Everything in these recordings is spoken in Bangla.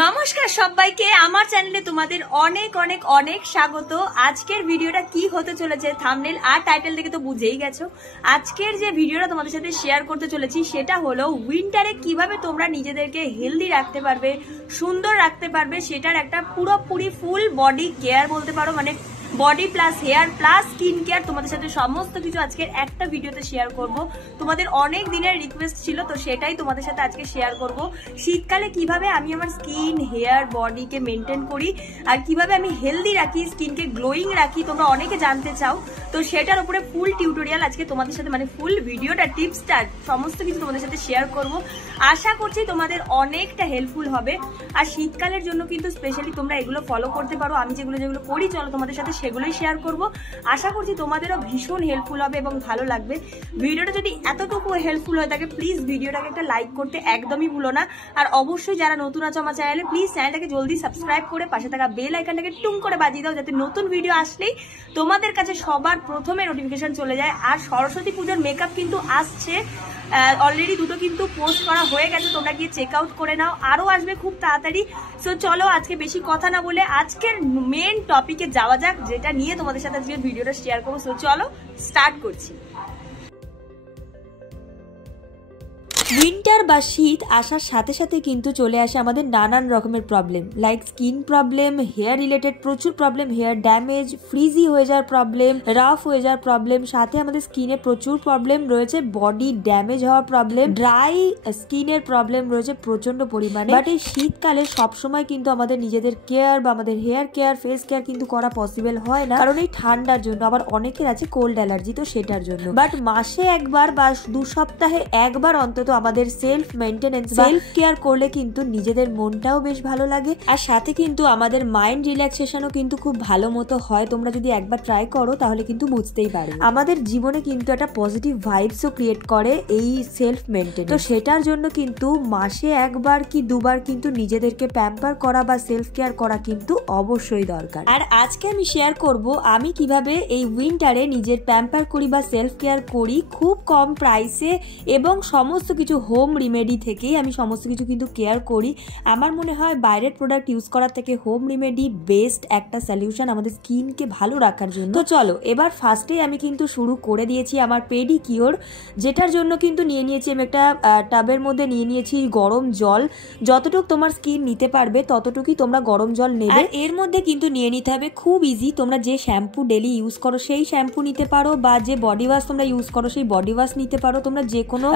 নমস্কার সবাইকে আমার চ্যানেলে তোমাদের অনেক অনেক অনেক স্বাগত। আজকের ভিডিওটা কি হতে চলেছে থাম্বনেল আর টাইটেল থেকে তো বুঝেই গেছো। আজকের যে ভিডিওটা তোমাদের সাথে শেয়ার করতে চলেছি সেটা হলো উইন্টারে কিভাবে তোমরা নিজেদেরকে হেলদি রাখতে পারবে, সুন্দর রাখতে পারবে, সেটার একটা পুরোপুরি ফুল বডি কেয়ার বলতে পারো, মানে body plus hair plus skin care তোমাদের সাথে সমস্ত কিছু আজকের একটা ভিডিওতে শেয়ার করব। তোমাদের অনেক দিনের রিকোয়েস্ট ছিল, তো সেটাই তোমাদের সাথে আজকে শেয়ার করব। শীতকালে কিভাবে আমি আমার স্কিন, হেয়ার, বডিকে মেনটেন করি আর কিভাবে আমি হেলদি রাখি, স্কিনকে গ্লোয়িং রাখি, তোমরা অনেকে জানতে চাও। তো সেটার উপরে ফুল টিউটোরিয়াল আজকে তোমাদের সাথে, মানে ফুল ভিডিওটা, টিপসটা, সমস্ত কিছু তোমাদের সাথে শেয়ার করব। আশা করছি তোমাদের অনেকটা হেল্পফুল হবে। আর শীতকালের জন্য কিন্তু স্পেশালি তোমরা এগুলো ফলো করতে পারো। আমি যেগুলো করি চলো তোমাদের সাথে সেগুলোই শেয়ার করব। আশা করছি তোমাদেরও ভীষণ হেল্পফুল হবে এবং ভালো লাগবে। ভিডিওটা যদি এতটুকু হেল্পফুল হয়ে থাকে প্লিজ ভিডিওটাকে একটা লাইক করতে একদমই ভুলো না। আর অবশ্যই যারা নতুন আছো আমার চ্যানেলে প্লিজ চ্যানেলটাকে জলদি সাবস্ক্রাইব করে পাশে থাকা বেল আইকনটাকে টুং করে বাজিয়ে দাও, যাতে নতুন ভিডিও আসলেই তোমাদের কাছে সবার প্রথমে নোটিফিকেশন চলে যায়। আর সরস্বতী পুজোর মেকআপ কিন্তু আসছে, অলরেডি দুটো কিন্তু পোস্ট করা হয়ে গেছে, তোমরা গিয়ে চেক আউট করে নাও, আরো আসবে খুব তাড়াতাড়ি। সো চলো আজকে বেশি কথা না বলে আজকের মেন টপিকে যাওয়া যাক, যেটা নিয়ে তোমাদের সাথে আজকে ভিডিওটা শেয়ার করবো। সো চলো স্টার্ট করছি। উইন্টার বা শীত আসার সাথে সাথে কিন্তু চলে আসে আমাদের নানান রকমের problem, like skin problem, hair related প্রচুর প্রবলেম, হেয়ার ড্যামেজ, ফ্রিজি হয়ে যাওয়ার প্রবলেম, রাফ হয়ে যাওয়ার প্রবলেম, সাথে আমাদের স্কিনে প্রচুর প্রবলেম রয়েছে, বডি ড্যামেজ হওয়ার প্রবলেম, ড্রাই স্কিনের প্রবলেম রয়েছে প্রচন্ড পরিমাণে। বাট এই শীতকালে সবসময় কিন্তু আমাদের নিজেদের কেয়ার বা আমাদের হেয়ার কেয়ার, ফেস কেয়ার কিন্তু করা পসিবল হয় না, কারণ এই ঠান্ডার জন্য। আবার অনেকের আছে কোল্ড অ্যালার্জি, তো সেটার জন্য। বাট মাসে একবার বা 2 সপ্তাহে একবার অন্তত আমাদের সেলফ মেইনটেনেন্স, সেলফ কেয়ার করলে কিন্তু নিজেদের মনটাও বেশ ভালো লাগে, আর সাথে কিন্তু আমাদের মাইন্ড রিল্যাক্সেশনও কিন্তু খুব ভালো মতো হয়। তোমরা যদি একবার ট্রাই করো তাহলে কিন্তু বুঝতেই পারবে। আমাদের জীবনে কিন্তু একটা পজিটিভ ভাইবসও ক্রিয়েট করে এই সেলফ মেইনটেনেন্স। তো সেটার জন্য কিন্তু মাসে একবার কি দুবার কিন্তু নিজেদেরকে প্যাম্পার করা বা সেলফ কেয়ার করা কিন্তু অবশ্যই দরকার। আর আজকে আমি শেয়ার করব আমি কিভাবে এই উইন্টারে নিজের প্যাম্পার করি বা সেলফ কেয়ার করি খুব কম প্রাইসে, এবং সমস্ত কিছু হোম রিমেডি থেকেই আমি সমস্ত কিছু কিন্তু কেয়ার করি। আমার মনে হয় বাইরের প্রোডাক্ট ইউজ করার থেকে হোম রিমেডি বেস্ট একটা সলিউশন আমাদের স্কিনকে ভালো রাখার জন্য। তো চলো এবার ফার্স্টেই আমি কিন্তু শুরু করে দিয়েছি আমার পেডিকিওর, যেটার জন্য কিন্তু নিয়ে নিয়েছি আমি একটা টাবের মধ্যে নিয়ে নিয়েছি গরম জল। যতটুকু তোমার স্কিন নিতে পারবে ততটুকুই তোমরা গরম জল নেবে। আর এর মধ্যে কিন্তু নিয়ে নিতে হবে খুব ইজি, তোমরা যে শ্যাম্পু ডেলি ইউজ করো সেই শ্যাম্পু নিতে পারো, বা যে বডি ওয়াশ তোমরা ইউজ করো সেই বডি ওয়াশ নিতে পারো। তোমরা যে কোনো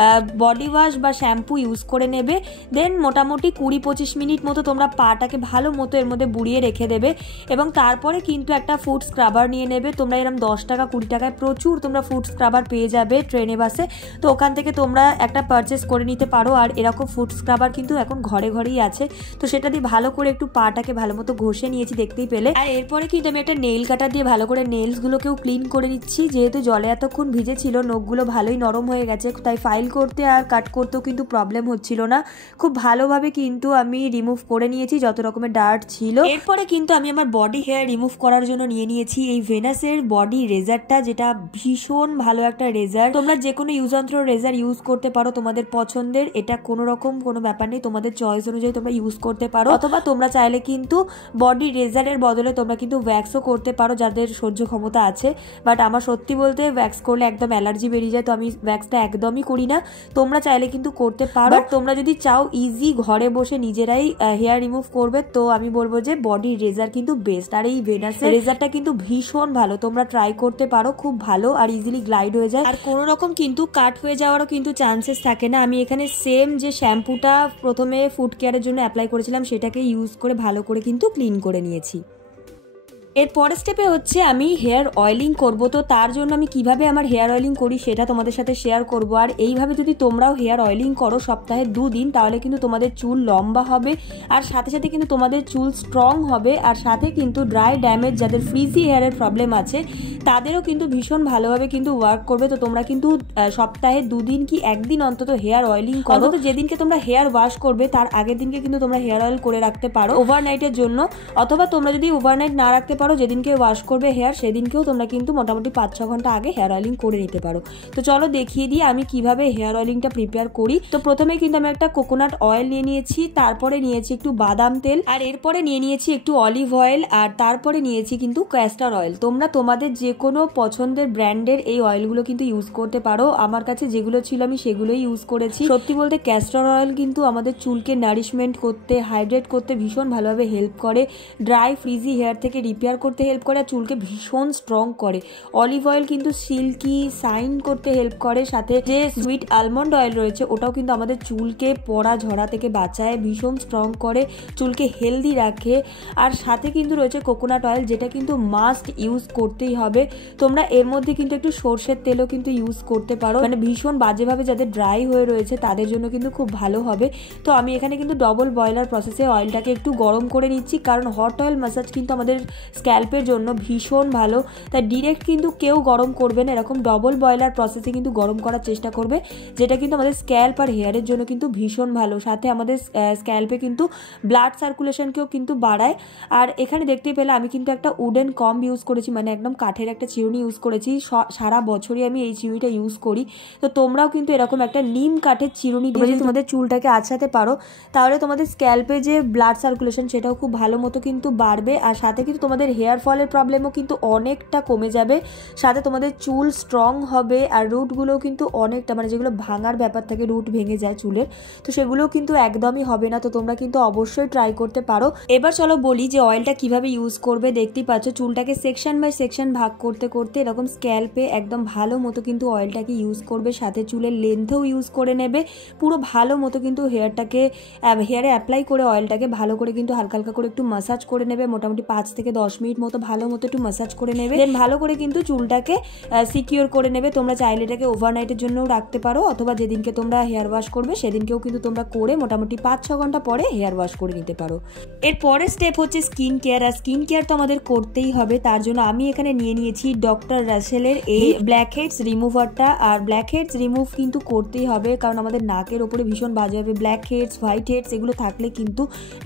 বডি ওয়াশ বা শ্যাম্পু ইউজ করে নেবে। দেন মোটামুটি 20-25 মিনিট মতো তোমরা পাটাকে ভালো মতো এর মধ্যে বুড়িয়ে রেখে দেবে, এবং তারপরে কিন্তু একটা ফুড স্ক্রাবার নিয়ে নেবে। তোমরা এরকম 10 টাকা 20 টাকায় প্রচুর তোমরা ফুড স্ক্রাবার পেয়ে যাবে ট্রেনে বাসে, তো ওখান থেকে তোমরা একটা পারচেস করে নিতে পারো। আর এরকম ফুড স্ক্রাবার কিন্তু এখন ঘরে ঘরেই আছে, তো সেটা দিয়ে ভালো করে একটু পাটাকে ভালো মতো ঘষে নিয়েছি, দেখতেই পেলে। আর এরপরে কিন্তু আমি একটা নেইল কাটার দিয়ে ভালো করে নেইলস গুলোকেও ক্লিন করে নিচ্ছি, যেহেতু জলে এতক্ষণ ভিজে ছিল, নখগুলো ভালোই নরম হয়ে গেছে, তাই ফাইল করতে আর কাট করতেও কিন্তু প্রবলেম হচ্ছিল না। খুব ভালোভাবে কিন্তু আমি রিমুভ করে নিয়েছি যত রকমের ডার্ট ছিল। এরপরে কিন্তু আমি আমার বডি হেয়ার রিমুভ করার জন্য নিয়ে নিয়েছি এই ভেনাসের বডি রেজারটা, যেটা ভীষণ ভালো একটা রেজার। তোমরা যে কোনো যন্ত্র রেজার ইউজ করতে পারো তোমাদের পছন্দের, এটা কোনো রকম কোনো ব্যাপার নেই, তোমাদের চয়েস অনুযায়ী তোমরা ইউজ করতে পারো। অথবা তোমরা চাইলে কিন্তু বডি রেজারের বদলে তোমরা কিন্তু ওয়্যাক্সও করতে পারো যাদের সহ্য ক্ষমতা আছে। বাট আমার সত্যি বলতে ওয়্যাক্স করলে একদম অ্যালার্জি বেরিয়ে যায়, তো আমি ওয়্যাক্সটা একদমই করি না। তোমরা চাইলে কিন্তু করতে পারো। তোমরা যদি চাও ইজি ঘরে বসে নিজেরাই হেয়ার রিমুভ করবে, তো আমি বলবো যে বডি রেজার কিন্তু বেস্ট। আর এই ভেনাসের রেজারটা কিন্তু ভীষণ ভালো, তোমরা ট্রাই করতে পারো, খুব ভালো আর ইজিলি গ্লাইড হয়ে যায়, আর কোনো রকম কিন্তু কাট হয়ে যাওয়ারও কিন্তু চান্সেস থাকে না। আমি এখানে সেম যে শ্যাম্পুটা প্রথমে ফুড কেয়ারের জন্য অ্যাপ্লাই করেছিলাম সেটাকে ইউজ করে ভালো করে কিন্তু ক্লিন করে নিয়েছি। এর পরের স্টেপে হচ্ছে আমি হেয়ার অয়েলিং করব। তো তার জন্য আমি কিভাবে আমার হেয়ার অয়েলিং করি সেটা তোমাদের সাথে শেয়ার করব। আর এইভাবে যদি তোমরাও হেয়ার অয়েলিং করো সপ্তাহে 2 দিন, তাহলে কিন্তু তোমাদের চুল লম্বা হবে, আর সাথে সাথে কিন্তু তোমাদের চুল স্ট্রং হবে, আর সাথে কিন্তু ড্রাই ড্যামেজ, যাদের ফ্রিজি হেয়ারের প্রবলেম আছে তাদেরও কিন্তু ভীষণ ভালোভাবে কিন্তু ওয়ার্ক করবে। তো তোমরা কিন্তু সপ্তাহে 2 দিন কি 1 দিন অন্তত হেয়ার অয়েলিং করো। তো যেদিনকে তোমরা হেয়ার ওয়াশ করবে তার আগের দিনকে কিন্তু তোমরা হেয়ার অয়েল করে রাখতে পারো ওভারনাইটের জন্য, অথবা তোমরা যদি ওভারনাইট না রাখতে পারো পারো যেদিনকে ওয়াশ করবে হেয়ার সেদিনকেও তোমরা কিন্তু মোটামুটি 5-6 ঘন্টা আগে হেয়ার অয়েলিং করে নিতে পারো। তো চলো দেখিয়ে দিই আমি কিভাবে হেয়ার অয়েলিংটা প্রিপেয়ার করি। তো প্রথমে কিন্তু আমি একটা কোকোনাট অয়েল নিয়ে নিয়েছি, তারপরে নিয়েছি একটু বাদাম তেল, আর এরপরে নিয়ে নিয়েছি একটু অলিভ অয়েল, আর তারপরে নিয়েছি কিন্তু ক্যাস্টর অয়েল। তোমরা তোমাদের যে কোনো পছন্দের ব্র্যান্ডের এই অয়েলগুলো কিন্তু ইউজ করতে পারো। আমার কাছে যেগুলো ছিল আমি সেগুলোই ইউজ করেছি। সত্যি বলতে ক্যাস্টর অয়েল কিন্তু আমাদের চুলকে নারিশমেন্ট করতে, হাইড্রেট করতে ভীষণ ভালোভাবে হেল্প করে, ড্রাই ফ্রিজি হেয়ার থেকে রিপেয়ার করতে হেল্প করে, আর চুলকে ভীষণ স্ট্রং করে। অলিভ অয়েল কিন্তু সিল্কি শাইন করতে হেল্প করে, সাথে যে সুইট আলমন্ড অয়েল রয়েছে ওটাও কিন্তু আমাদের চুলকে পড়া ঝরা থেকে বাঁচায়, ভীষণ স্ট্রং করে, চুলকে হেলদি রাখে। আর সাথে কিন্তু রয়েছে কোকোনাট অয়েল, যেটা কিন্তু মাস্ট ইউজ করতেই হবে। তোমরা এর মধ্যে কিন্তু একটু সর্ষের তেলও কিন্তু ইউজ করতে পারো, মানে ভীষণ বাজেভাবে যাদের ড্রাই হয়ে রয়েছে তাদের জন্য কিন্তু খুব ভালো হবে। তো আমি এখানে কিন্তু ডবল বয়লার প্রসেসে অয়েলটাকে একটু গরম করে নিচ্ছি, কারণ হট অয়েল ম্যাসাজ কিন্তু আমাদের স্ক্যাল্পের জন্য ভীষণ ভালো। তাই ডিরেক্ট কিন্তু কেউ গরম করবে না, এরকম ডবল বয়লার প্রসেসে কিন্তু গরম করার চেষ্টা করবে, যেটা কিন্তু আমাদের স্ক্যাল্প আর হেয়ারের জন্য কিন্তু ভীষণ ভালো। সাথে আমাদের স্ক্যাল্পে কিন্তু ব্লাড সার্কুলেশনকেও কিন্তু বাড়ায়। আর এখানে দেখতে পেলে আমি কিন্তু একটা উডেন কম্ব ইউজ করেছি, মানে একদম কাঠের একটা চিরুনি ইউজ করেছি। সারা বছরই আমি এই চিরুনিটা ইউজ করি। তো তোমরাও কিন্তু এরকম একটা নিম কাঠের চিরুনি দিয়ে যদি তোমাদের চুলটাকে আঁচড়াতে পারো, তাহলে তোমাদের স্ক্যাল্পে যে ব্লাড সার্কুলেশন সেটাও খুব ভালো মতো কিন্তু বাড়বে। আর সাথে কিন্তু তোমাদের হেয়ার ফলের প্রবলেমও কিন্তু অনেকটা কমে যাবে। সাথে তোমাদের চুল স্ট্রং হবে, আর রুটগুলোও কিন্তু অনেকটা, মানে যেগুলো ভাঙার ব্যাপার থাকে, রুট ভেঙে যায় চুলের, তো সেগুলোও কিন্তু একদমই হবে না। তো তোমরা কিন্তু অবশ্যই ট্রাই করতে পারো। এবার চলো বলি যে অয়েলটা কিভাবে ইউজ করবে। দেখতেই পাচ্ছ চুলটাকে সেকশন বাই সেকশন ভাগ করতে করতে এরকম স্ক্যাল্পে একদম ভালো মতো কিন্তু অয়েলটাকে ইউজ করবে, সাথে চুলের লেন্থেও ইউজ করে নেবে। পুরো ভালো মতো কিন্তু হেয়ারে অ্যাপ্লাই করে অয়েলটাকে ভালো করে কিন্তু হালকা হালকা করে একটু মাসাজ করে নেবে, মোটামুটি 5 থেকে 10 মিনিট মতো ভালো মতো একটু মাসাজ করে নেবে। দেন ভালো করে কিন্তু চুলটাকে সিকিউর করে নেবে। তোমরা চাইলে এটাকে ওভারনাইটের জন্যও রাখতে পারো, অথবা যেদিনকে তোমরা হেয়ার ওয়াশ করবে সেদিনকেও কিন্তু তোমরা করে মোটামুটি 5-6 ঘন্টা পরে হেয়ার ওয়াশ করে নিতে পারো। এর পরের স্টেপ হচ্ছে স্কিন কেয়ার। আর স্কিন কেয়ার তো আমাদের করতেই হবে, তার জন্য আমি এখানে নিয়ে নিয়েছি ডক্টর রাসেলের এই ব্ল্যাক হেডস রিমুভারটা। আর ব্ল্যাক হেডস রিমুভ কিন্তু করতেই হবে, কারণ আমাদের নাকের ওপরে ভীষণ বাজে হবে ব্ল্যাক হেডস, হোয়াইট হেডস এগুলো থাকলে কিন্তু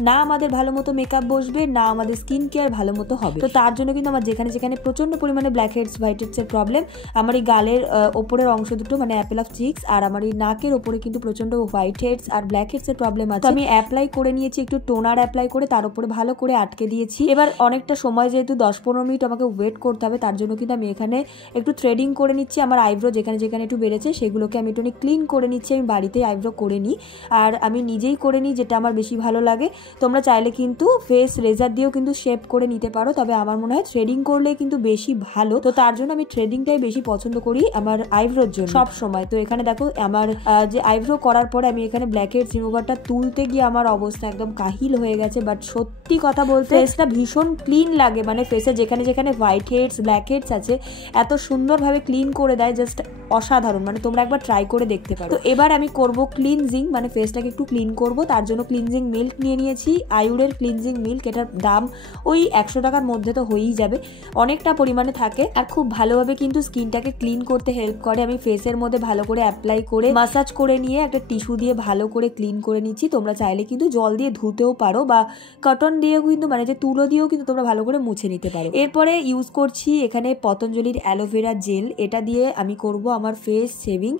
না আমাদের ভালো মতো মেকআপ বসবে, না আমাদের স্কিন কেয়ার ভালো মতো হবে। তো তার জন্য কিন্তু আমার যেখানে যেখানে প্রচন্ড পরিমাণে ব্ল্যাক হেডস হোয়াইট হেডস এর প্রবলেম, আমার এই গালের ওপরের অংশ দুটো মানে অ্যাপেল অফ চিক্স, আর আমার এই নাকের ওপরে কিন্তু প্রচন্ড white heads are black heads এর প্রবলেম আছে। আমি অ্যাপ্লাই করে নিয়েছি, একটু টোনার অ্যাপ্লাই করে তার উপরে ভালো করে আটকে দিয়েছি। এবার অনেকটা সময় যেহেতু 10-15 মিনিট আমাকে ওয়েট করতে হবে, তার জন্য কিন্তু আমি এখানে একটু থ্রেডিং করে নিচ্ছি। আমার আইব্রো যেখানে যেখানে একটু বেড়েছে সেগুলোকে আমি একটু ক্লিন করে নিচ্ছি। আমি বাড়িতেই আইব্রো করে নিই, আর আমি নিজেই করে নিই, যেটা আমার বেশি ভালো লাগে। তোমরা চাইলে কিন্তু ফেস রেজার দিয়েও কিন্তু শেপ করে নিতে পারো, তবে আমার মনে হয় থ্রেডিং করলে কিন্তু বেশি ভালো। তো তার জন্য আমি থ্রেডিংটাই বেশি পছন্দ করি আমার আইব্রোর জন্য সব সময়। তো এখানে দেখো আমার যে আইব্রো করার পরে আমি এখানে ব্ল্যাক হেডস রিমুভারটা তুলতে গিয়ে আমার অবস্থা একদম কাহিল হয়ে গেছে। বাট সত্যি কথা বলতে ফেসটা ভীষণ ক্লিন লাগে, মানে ফেসে যেখানে যেখানে হোয়াইট হেডস ব্ল্যাক হেডস আছে এত সুন্দরভাবে ক্লিন করে দেয়, জাস্ট অসাধারণ। মানে তোমরা একবার ট্রাই করে দেখতে পারো। তো এবার আমি করব ক্লিনজিং, মানে ফেসটাকে একটু ক্লিন করব। তার জন্য ক্লিনজিং মিল্ক নিয়ে নিয়েছি, আয়ুরের ক্লিনজিং মিল্ক। এটার দাম ওই 100 টাকার মধ্যে তো হয়েই যাবে, অনেকটা পরিমাণে থাকে, আর খুব ভালোভাবে কিন্তু স্কিনটাকে ক্লিন করতে হেল্প করে। আমি ফেসের মধ্যে ভালো করে অ্যাপ্লাই করে মাসাজ করে নিয়ে একটা টিস্যু দিয়ে ভালো করে ক্লিন করে নিচ্ছি। তোমরা চাইলে কিন্তু জল দিয়ে ধুতেও পারো, বা কটন দিয়েও কিন্তু, মানে যে তুলো দিয়েও কিন্তু তোমরা ভালো করে মুছে নিতে পারো। এরপরে ইউজ করছি এখানে পতঞ্জলির অ্যালোভেরা জেল। এটা দিয়ে আমি করব আমার ফেস শেভিং।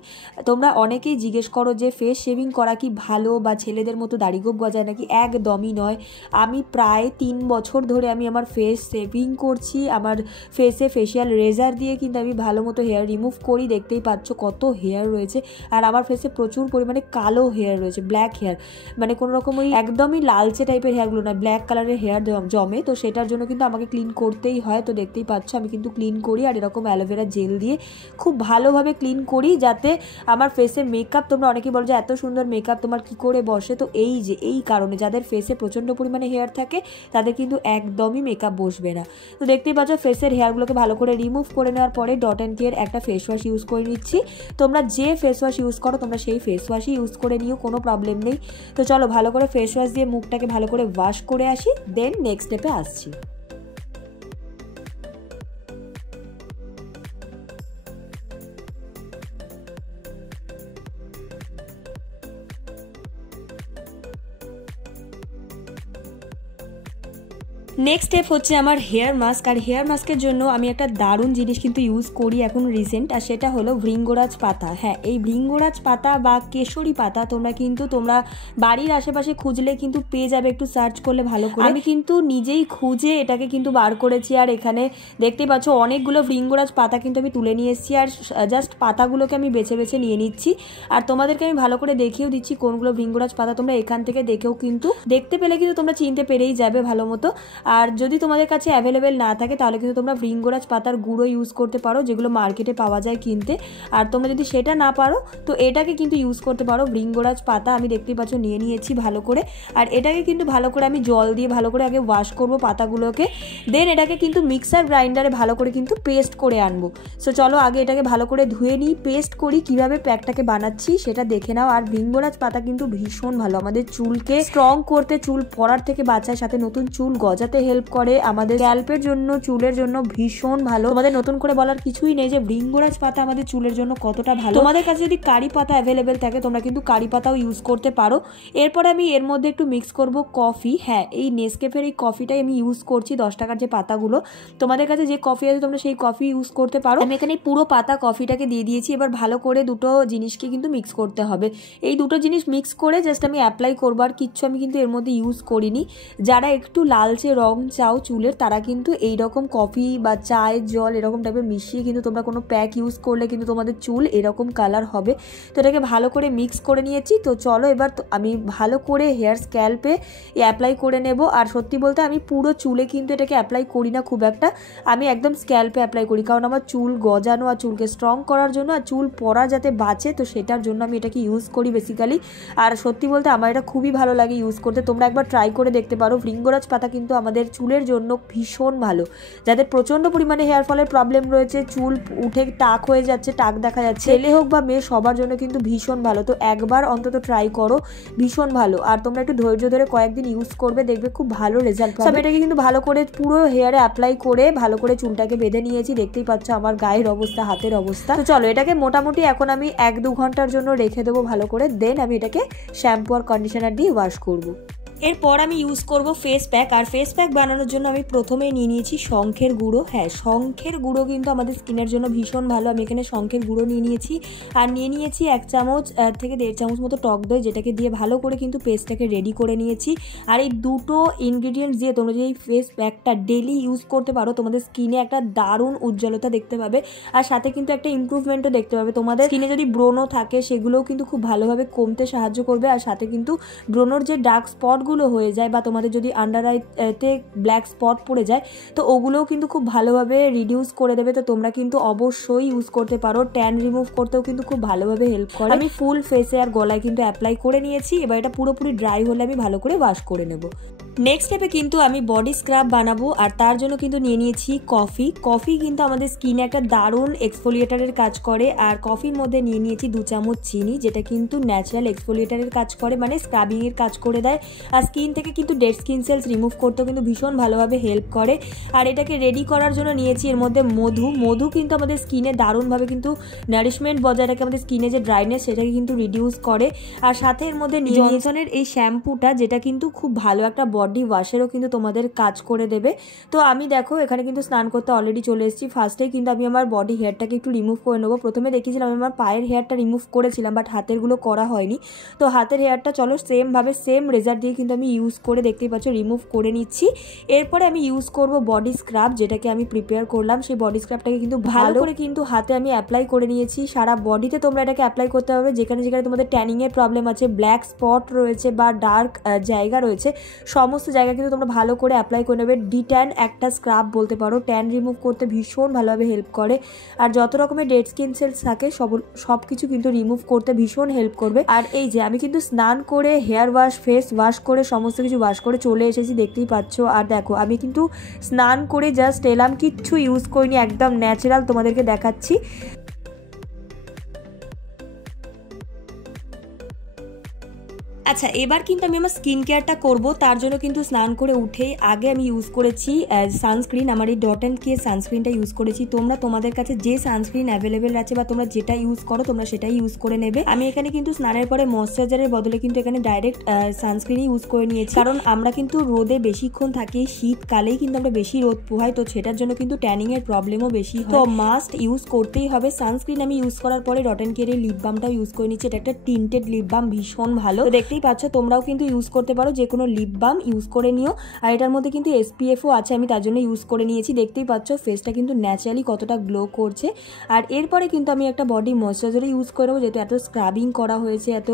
তোমরা অনেকেই জিজ্ঞেস করো যে ফেস শেভিং করা কি ভালো, বা ছেলেদের মতো দাড়ি গোঁফ গজায় নাকি? একদমই নয়। আমি প্রায় 3 বছর ধরে আমি আমার ফেস শেভিং করছি। আমার ফেসে ফেশিয়াল রেজার দিয়ে কিন্তু আমি ভালো মতো হেয়ার রিমুভ করি। দেখতেই পাচ্ছ কত হেয়ার রয়েছে, আর আমার ফেসে প্রচুর পরিমাণে কালো হেয়ার রয়েছে, ব্ল্যাক হেয়ার, মানে কোনো রকম ওই একদমই লালচে টাইপের হেয়ারগুলো না, ব্ল্যাক কালারের হেয়ার জমে। তো সেটার জন্য কিন্তু আমাকে ক্লিন করতেই হয়। তো দেখতেই পাচ্ছ আমি কিন্তু ক্লিন করি, আর এরকম অ্যালোভেরা জেল দিয়ে খুব ভালোভাবে ক্লিন করি, যাতে আমার ফেসে মেকআপ, তোমরা অনেকেই বলো যে এত সুন্দর মেকআপ তোমার কি করে বসে। তো এই কারণে যাদের ফেসে প্রচণ্ড পরিমাণে হেয়ার থাকে তাদের কিন্তু একদমই মেকআপ বসবে না। তো দেখতেই পাচ্ছ ফেসের হেয়ারগুলোকে ভালো করে রিমুভ করে নেওয়ার পরে ডট অ্যান্ড কেয়ার একটা ফেস ওয়াশ ইউজ করে নিচ্ছি। তোমরা যে ফেস ওয়াশ ইউজ করো তোমরা সেই ফেস ওয়াশই ইউজ করে নিও, কোনো প্রবলেম নেই। তো চলো ভালো করে ফেস ওয়াশ দিয়ে মুখটাকে ভালো করে ওয়াশ করে আসি, দেন নেক্সট স্টেপে আসছি। নেক্সট স্টেপ হচ্ছে আমার হেয়ার মাস্ক। আর হেয়ার মাস্কের জন্য আমি একটা দারুণ জিনিস কিন্তু ইউজ করি এখন রিসেন্ট, আর সেটা হলো ভৃঙ্গরাজ পাতা। হ্যাঁ, এই ভৃঙ্গরাজ পাতা বা কেশরী পাতা তোমরা বাড়ির আশেপাশে খুঁজলে কিন্তু পেয়ে যাবে, একটু সার্চ করলে ভালো করে। আমি কিন্তু নিজেই খুঁজে এটাকে কিন্তু বার করেছি, আর এখানে দেখতে পাচ্ছ অনেকগুলো ভৃঙ্গরাজ পাতা কিন্তু আমি তুলে নিয়ে এসেছি, আর জাস্ট পাতাগুলোকে আমি বেছে বেছে নিয়ে নিচ্ছি। আর তোমাদেরকে আমি ভালো করে দেখিয়েও দিচ্ছি কোনগুলো ভৃঙ্গরাজ পাতা। তোমরা এখান থেকে দেখেও কিন্তু দেখতে পেলে কিন্তু তোমরা চিনতে পেরেই যাবে ভালো মতো। আর যদি তোমাদের কাছে অ্যাভেলেবেল না থাকে তাহলে কিন্তু তোমরা ভৃঙ্গরাজ পাতার গুঁড়ো ইউজ করতে পারো, যেগুলো মার্কেটে পাওয়া যায় কিনতে। আর তোমরা যদি সেটা না পারো তো এটাকে কিন্তু ইউজ করতে পারো, ভৃঙ্গরাজ পাতা। আমি দেখতে পাচ্ছ নিয়ে নিয়েছি ভালো করে, আর এটাকে কিন্তু ভালো করে আমি জল দিয়ে ভালো করে আগে ওয়াশ করব পাতাগুলোকে, দেন এটাকে কিন্তু মিক্সার গ্রাইন্ডারে ভালো করে কিন্তু পেস্ট করে আনবো। সো চলো আগে এটাকে ভালো করে ধুয়ে নিই, পেস্ট করি, কিভাবে প্যাকটাকে বানাচ্ছি সেটা দেখে নাও। আর ভৃঙ্গরাজ পাতা কিন্তু ভীষণ ভালো আমাদের চুলকে স্ট্রং করতে, চুল পড়ার থেকে বাঁচায়, সাথে নতুন চুল গজাতে হেল্প করে, আমাদের স্ক্যাল্পের জন্য, চুলের জন্য ভীষণ ভালো। তোমাদের নতুন করে বলার কিছুই নেই যে ভৃঙ্গরাজ পাতা আমাদের চুলের জন্য কতটা ভালো। তোমাদের কাছে যদি কারি পাতা অ্যাভেলেবেল থাকে তোমরা কিন্তু কারি পাতাও ইউজ করতে পারো। এরপর আমি এর মধ্যে একটু মিক্স করব কফি। হ্যাঁ, এই নেসকেফের এই কফিটাই আমি ইউজ করছি, 10 টাকার যে পাতাগুলো। তোমাদের কাছে যে কফি আছে তোমরা সেই কফি ইউজ করতে পারো। আমি এখানে পুরো পাতা কফিটাকে দিয়ে দিয়েছি। এবার ভালো করে দুটো জিনিসকে কিন্তু মিক্স করতে হবে। এই দুটো জিনিস মিক্স করে জাস্ট আমি অ্যাপ্লাই করবো, আর কিচ্ছু আমি কিন্তু এর মধ্যে ইউজ করিনি। যারা একটু লালচে রং চাও চুলের তারা কিন্তু এইরকম কফি বা চায়ের জল এরকম টাইপের মিশিয়ে কিন্তু তোমরা কোনো প্যাক ইউজ করলে কিন্তু তোমাদের চুল এরকম কালার হবে। তো এটাকে ভালো করে মিক্স করে নিয়েছি। তো চলো এবার আমি ভালো করে হেয়ার স্ক্যাল্পে অ্যাপ্লাই করে নেব। আর সত্যি বলতে আমি পুরো চুলে কিন্তু এটাকে অ্যাপ্লাই করি না খুব একটা, আমি একদম স্ক্যাল্পে অ্যাপ্লাই করি, কারণ আমার চুল গজানো আর চুলকে স্ট্রং করার জন্য আর চুল পড়া যাতে বাঁচে, তো সেটার জন্য আমি এটাকে ইউজ করি বেসিক্যালি। আর সত্যি বলতে আমার এটা খুবই ভালো লাগে ইউজ করতে, তোমরা একবার ট্রাই করে দেখতে পারো। ভৃঙ্গরাজ পাতা কিন্তু আমাদের চুলের জন্য ভীষণ ভালো। যাদের প্রচণ্ড পরিমাণে হেয়ার ফলের প্রবলেম রয়েছে, চুল উঠে টাক হয়ে যাচ্ছে, টাক দেখা যাচ্ছে, ছেলে হোক বা মেয়ে সবার জন্য কিন্তু ভীষণ ভালো। তো একবার অন্তত ট্রাই করো, ভীষণ ভালো। আর তোমরা একটু ধৈর্য ধরে কয়েকদিন ইউজ করবে, দেখবে খুব ভালো রেজাল্ট পাবে। এটাকে কিন্তু ভালো করে পুরো হেয়ারে অ্যাপ্লাই করে ভালো করে চুলটাকে বেঁধে নিয়েছি। দেখতেই পাচ্ছ আমার গায়ের অবস্থা, হাতের অবস্থা। তো চলো এটাকে মোটামুটি এখন আমি 1-2 ঘন্টার জন্য রেখে দেবো ভালো করে, দেন আমি এটাকে শ্যাম্পু আর কন্ডিশনার দিয়ে ওয়াশ করবো। এরপর আমি ইউজ করব ফেস প্যাক। আর ফেস প্যাক বানানোর জন্য আমি প্রথমেই নিয়ে নিয়েছি শঙ্খের গুঁড়ো। হ্যাঁ, শঙ্খের গুঁড়ো কিন্তু আমাদের স্কিনের জন্য ভীষণ ভালো। আমি এখানে শঙ্খের গুঁড়ো নিয়ে নিয়েছি, আর নিয়ে নিয়েছি 1 চামচ থেকে 1.5 চামচ মতো টক দই, যেটাকে দিয়ে ভালো করে কিন্তু পেস্টটাকে রেডি করে নিয়েছি। আর এই দুটো ইনগ্রিডিয়েন্টস দিয়ে তোমরা যদি এই ফেস প্যাকটা ডেলি ইউজ করতে পারো তোমাদের স্কিনে একটা দারুণ উজ্জ্বলতা দেখতে পাবে, আর সাথে কিন্তু একটা ইমপ্রুভমেন্টও দেখতে পাবে। তোমাদের স্কিনে যদি ব্রণও থাকে সেগুলোও কিন্তু খুব ভালোভাবে কমতে সাহায্য করবে, আর সাথে কিন্তু ব্রণর যে ডার্ক স্পট হয়ে যায় বা তোমাদের যদি আন্ডার আইতে ব্ল্যাক স্পট পড়ে যায় তো ওগুলোও কিন্তু খুব ভালোভাবে রিডিউস করে দেবে। তো তোমরা কিন্তু অবশ্যই ইউজ করতে পারো, ট্যান রিমুভ করতেও কিন্তু খুব ভালোভাবে হেল্প করে। আমি ফুল ফেসে আর গলায় কিন্তু অ্যাপ্লাই করে নিয়েছি। এবার এটা পুরোপুরি ড্রাই হলে আমি ভালো করে ওয়াশ করে নেব। নেক্সট স্টেপে কিন্তু আমি বডি স্ক্রাব বানাবো, আর তার জন্য কিন্তু নিয়ে নিয়েছি কফি। কফি কিন্তু আমাদের স্কিনে একটা দারুণ এক্সফোলিয়েটারের কাজ করে, আর কফির মধ্যে নিয়ে নিয়েছি 2 চামচ চিনি, যেটা কিন্তু ন্যাচারাল এক্সফোলিয়েটারের কাজ করে, মানে স্ক্রাবিং এর কাজ করে দেয়। আর স্কিন থেকে কিন্তু ডেড স্কিন সেলস রিমুভ করতেও কিন্তু ভীষণ ভালোভাবে হেল্প করে। আর এটাকে রেডি করার জন্য নিয়েছি এর মধ্যে মধু কিন্তু আমাদের স্কিনে দারুণভাবে কিন্তু নারিশমেন্ট বজায় রাখে, আমাদের স্কিনে যে ড্রাইনেস সেটাকে কিন্তু রিডিউস করে। আর সাথে এর মধ্যে জনসনের এই শ্যাম্পুটা, যেটা কিন্তু খুব ভালো একটা বডি ওয়াশেরও কিন্তু তোমাদের কাজ করে দেবে। তো আমি দেখো এখানে কিন্তু স্নান করতে অলরেডি চলে এসেছি। ফার্স্টেই কিন্তু আমি আমার বডি হেয়ারটাকে একটু রিমুভ করে নেবো। প্রথমে দেখিয়েছিলাম আমি আমার পায়ের হেয়ারটা রিমুভ করেছিলাম, বাট হাতেরগুলো করা হয়নি। তো হাতের হেয়ারটা চলো সেমভাবে সেম রেজাল্ট দিয়ে কিন্তু আমি ইউজ করে দেখতেই পাচ্ছ রিমুভ করে নিচ্ছি। এরপরে আমি ইউজ করব বডি স্ক্রাব, যেটাকে আমি প্রিপেয়ার করলাম। সেই বডি স্ক্রাবটাকে কিন্তু ভালো করে কিন্তু হাতে আমি অ্যাপ্লাই করে নিয়েছি। সারা বডিতে তোমরা এটাকে অ্যাপ্লাই করতে হবে, যেখানে যেখানে তোমাদের ট্যানিং এর প্রবলেম আছে, ব্ল্যাক স্পট রয়েছে বা ডার্ক জায়গা রয়েছে, সমস্ত জায়গা কিন্তু তোমরা ভালো করে অ্যাপ্লাই করে নেবে। ডিট্যান একটা স্ক্রাব বলতে পারো, ট্যান রিমুভ করতে ভীষণ ভালোভাবে হেল্প করে। আর যত রকমের ডেড স্কিন সেলস থাকে সব কিছু কিন্তু রিমুভ করতে ভীষণ হেল্প করবে। আর এই যে আমি কিন্তু স্নান করে হেয়ার ওয়াশ, ফেস ওয়াশ করে সমস্ত কিছু ওয়াশ করে চলে এসেছি, দেখতেই পাচ্ছ। আর দেখো আমি কিন্তু স্নান করে জাস্ট এলাম, কিচ্ছু ইউজ করিনি, একদম ন্যাচারাল তোমাদেরকে দেখাচ্ছি। আচ্ছা, এবার কিন্তু আমি আমার স্কিন কেয়ারটা করবো। তার জন্য কিন্তু স্নান করে উঠেই আগে আমি ইউজ করেছি সানস্ক্রিন, আমার এই ডট অ্যান্ড কেয়ার সানস্ক্রিনটা ইউজ করেছি। তোমরা তোমাদের কাছে যে সানস্ক্রিন অ্যাভেলেবেল আছে বা তোমরা যেটা ইউজ করো তোমরা সেটাই ইউজ করে নেবে। আমি এখানে কিন্তু স্নানের পরে ময়শ্চারাইজারের বদলে কিন্তু এখানে ডাইরেক্ট সানস্ক্রিনই ইউজ করে নিয়েছি, কারণ আমরা কিন্তু রোদে বেশিক্ষণ থাকি, শীতকালেই কিন্তু আমরা বেশি রোদ পোহাই, তো সেটার জন্য কিন্তু ট্যানিং এর প্রবলেমও বেশি হয়। তো মাস্ট ইউজ করতেই হবে সানস্ক্রিন। আমি ইউজ করার পরে ডট অ্যান্ড কেয়ারের লিপ বামটাও ইউজ করে নিচ্ছি। এটা একটা টিন্টেড লিপ বাম, ভীষণ ভালো। তো দেখতেই পাচ্ছ, তোমরাও কিন্তু ইউজ করতে পারো, যে কোনো লিপ বাম ইউজ করে নিও। আর এটার মধ্যে কিন্তু SPF ও আছে, আমি তার জন্য ইউজ করে নিয়েছি। দেখতেই পাচ্ছ ফেসটা কিন্তু ন্যাচারালি কতটা গ্লো করছে। আর এরপরে কিন্তু আমি একটা বডি ময়শ্চারাইজার ইউজ করবো, যেহেতু এত স্ক্রাবিং করা হয়েছে, এত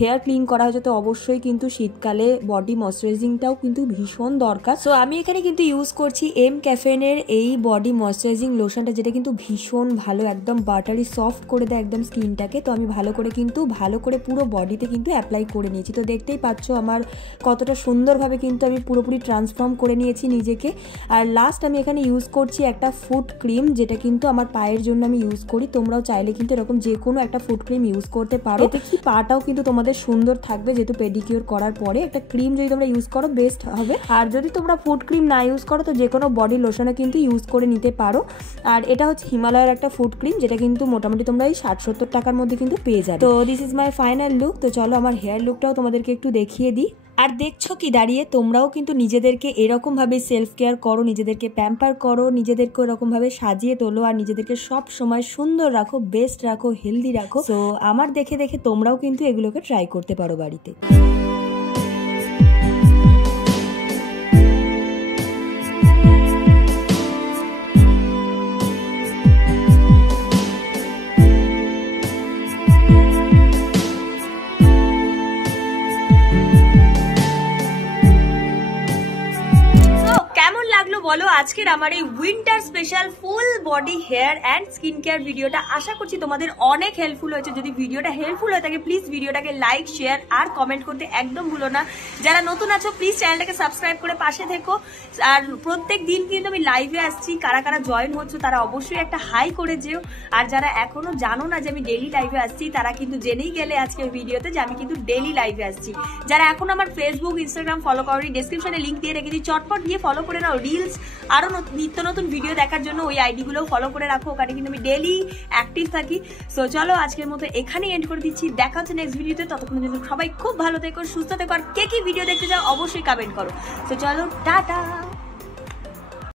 হেয়ার ক্লিন করা হয়েছে, তো অবশ্যই কিন্তু শীতকালে বডি ময়শ্চারাইজিংটাও কিন্তু ভীষণ দরকার। সো আমি এখানে কিন্তু ইউজ করছি এম ক্যাফেনের এই বডি ময়শ্চারাইজিং লোশনটা, যেটা কিন্তু ভীষণ ভালো, একদম বাটারি সফট করে দেয় একদম স্কিনটাকে। তো আমি ভালো করে পুরো বডিতে কিন্তু অ্যাপ্লাই করে নিয়েছি। তো দেখতেই পাচ্ছ আমার কতটা সুন্দরভাবে কিন্তু আমি পুরোপুরি ট্রান্সফর্ম করে নিয়েছি নিজেকে। আর লাস্ট আমি এখানে ইউজ করছি একটা ফুট ক্রিম, যেটা কিন্তু আমার পায়ের জন্য আমি ইউজ করি। তোমরাও চাইলে কিন্তু এরকম যে কোনো একটা ফুট ক্রিম ইউজ করতে পারো, এতে কি পাটাও কিন্তু তোমাদের সুন্দর থাকবে, যেহেতু পেডিকিউর করার পরে একটা ক্রিম যদি তোমরা ইউজ করো বেস্ট হবে। আর যদি তোমরা ফুট ক্রিম না ইউজ করো তো যে কোনো বডি লোশনে কিন্তু ইউজ করে নিতে পারো। আর এটা হচ্ছে হিমালয়ের একটা ফুট ক্রিম, যেটা কিন্তু মোটামুটি তোমরা এই 60-70 টাকার মধ্যে কিন্তু পেয়ে যাবে। তো this is my final look. তো চলো আমার হেয়ার লুকটাও তোমাদেরকে একটু দেখিয়ে দিই। আর দেখছো কি দাঁড়িয়ে, তোমরাও কিন্তু নিজেদেরকে এরকম ভাবে সেলফ কেয়ার করো, নিজেদেরকে প্যাম্পার করো, নিজেদেরকে এরকম ভাবে সাজিয়ে তোলো, আর নিজেদেরকে সব সময় সুন্দর রাখো, বেস্ট রাখো, হেলদি রাখো। তো আমার দেখে দেখে তোমরাও কিন্তু এগুলোকে ট্রাই করতে পারো বাড়িতে। বলো আজকের আমার এই winter special full body hair and skin care ভিডিওটা। আশা করছি তোমাদের অনেক হেল্পফুল হয়েছে। যদি ভিডিওটা হেল্পফুল হয়ে থাকে প্লিজ ভিডিওটাকে লাইক, শেয়ার আর কমেন্ট করতে একদম ভুলো না। যারা নতুন আছো প্লিজ চ্যানেলটাকে সাবস্ক্রাইব করে পাশে থেকো। আর প্রত্যেক দিন কিন্তু আমি লাইভে আসছি, কারা কারা জয়েন হচ্ছে তারা অবশ্যই একটা হাই করে যেও। আর যারা এখনো জানো না যে আমি ডেইলি লাইভে আসছি, তারা কিন্তু জেনেই গেলে আজকের ভিডিওতে যে আমি কিন্তু ডেইলি লাইভে আসছি। যারা এখন আমার ফেসবুক, ইনস্টাগ্রাম ফলো করি, ডেসক্রিপশনে লিঙ্ক দিয়ে রেখেছি, চটপট গিয়ে ফলো করে নাও। রিলস আরো নিত্য নতুন ভিডিও দেখার জন্য ওই আইডি গুলো ফলো করে রাখো, ওখানে কিন্তু আমি ডেইলি অ্যাক্টিভ থাকি। সো চলো আজকের মতো এখানেই এন্ড করে দিচ্ছি। দেখা হচ্ছে নেক্সট ভিডিওতে। ততক্ষণের জন্য সবাই খুব ভালো থেকো, সুস্থ থেকো। আর কে কি ভিডিও দেখতে চাও অবশ্যই কমেন্ট করো। সো চলো, টাটা।